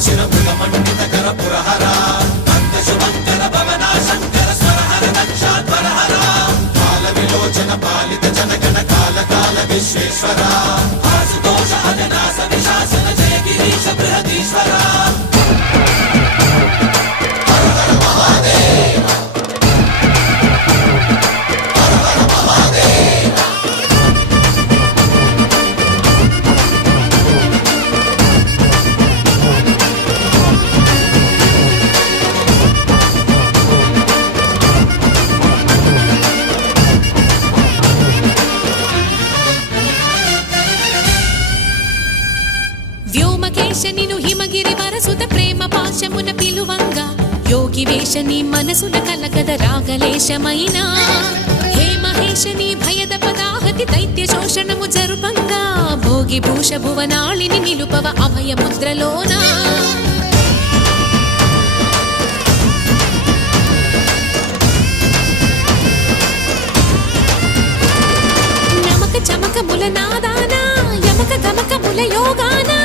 శిరముల మండిత కర పురహర నంద శుభంకర భవనా శంకర స్వరహర దక్షాధ్వరహర కాల విలోచన పాలిత జనగణ కాల కాల విశ్వేశ్వర ఆశుతోష అజనాస విశాసన జయ గిరీశ బృహదీశ్వర హర హర మహాదేవ హర హర మహాదేవ వ్యోమకేశనిను హిమగిరి వరసుత ప్రేమ పాశమున పిలువంగా యోగి వేషని మనసున కలకద రాగలేశమైనా హే మహేశని భయద పదాహతి దైత్య శోషణము జరుపంగా భోగి భూష భువనాళిని నిలుపవ అభయ ముద్రలోనా నమక చమక ముల నాదానా యమక గమక ముల యోగానా